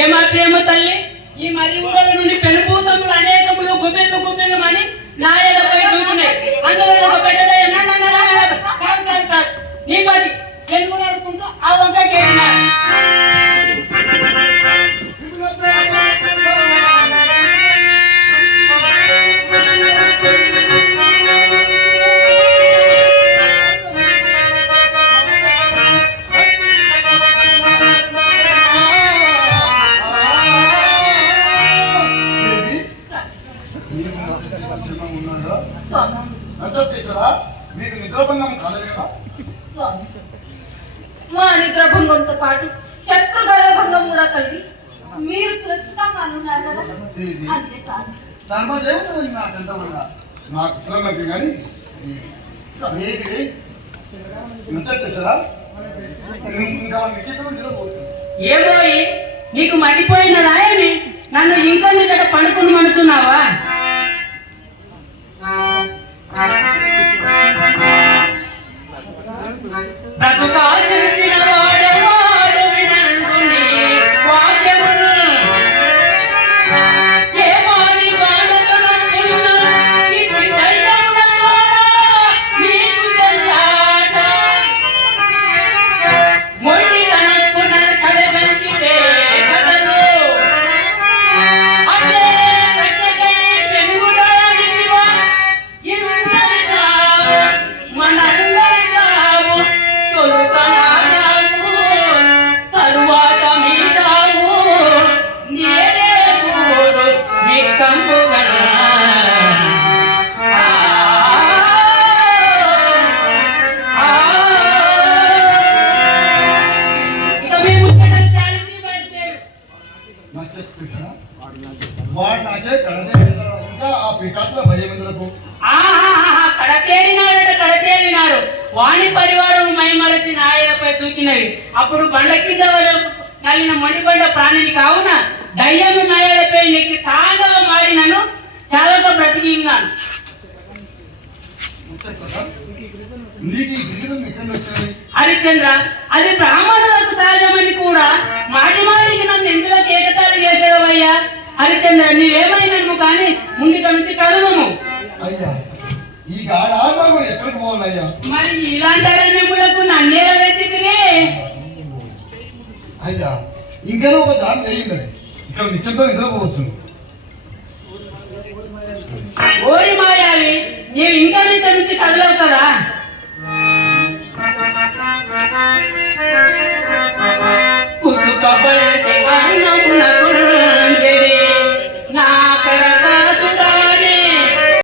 ఏమా ప్రేమ తల్లి, ఈ మరి ఊడల నుండి పెనుభూతములు అనేకములు గుబిల్లు గుబిల్లు అని నాయలపై దూకినాయి. అందులో ఒక పెట్ట నీ పది చెడుగు నడుచుకుంటూ ఆ వంకకి మీకు నిద్రభంగం కలగదా? మా నిద్రభంగంతో పాటు శత్రుగార భంగం కూడా కలిగి మీరు సురక్షితంగా ఉన్నారు కదా, అంతే చాలు. ధర్మదేవుడు నాకెంత ఉన్నా నాకు శ్రమకి కానీ ఏమో నీకు మట్టిపోయిన రాయని నన్ను ఇంకా నిజట పడుకుని మనుతున్నావా? బ్రతుకాల్సిన వాడవాడు వినందుని వాక్యమును ఏ వాడి వాడకనుకున్న ఇట్టి దయ్యములతో నీకు చెల్లాట మొండి తనకున్న కడగంటిదే కథలు అదే కట్టకై చెనుగులాడిదివా ఇందరి చావు మనందరి చావు తరువాత మీ చావు నేనే మూడు నిక్కంపుగా ఇక మేము చాలించి బయలుదేరు. వాడు నాకే కడదే ఇంకా ఆ పికాట్ల భయం ఎందుకు? కడతేరినాడు వాణి పరివారం మైమరచి నాయలపై దూకినవి. అప్పుడు బండ కింద కలిగిన మణిబండ ప్రాణిని కావున దయ్యము నాయలపై నెక్కి తాండవ మాడినను చాలాగా బ్రతికి ఉన్నాను. హరిచంద్ర, అది బ్రాహ్మణులకు సహజమని కూడా మాటి మాటికి నన్ను ఎందులో కేకతాలు చేసేదవయ్యా. హరిచంద్ర, నీవేమైనను కానీ ముందుక నుంచి కలుగుము. ఈ గాడాలకు ఎక్కడికి పోవాలయ్యా? మరి ఇలాంటి అరణ్యములకు నన్నేలా వెతికిరే? అయ్యా ఇంకా ఒక దారి అయ్యింది, ఇక్కడ నిత్యంతో నిద్రపోవచ్చు. ఓరి మాయావి, నీవు ఇంకా నుంచి కదలవుతాడా? కుతుకబడితే అన్నమునకు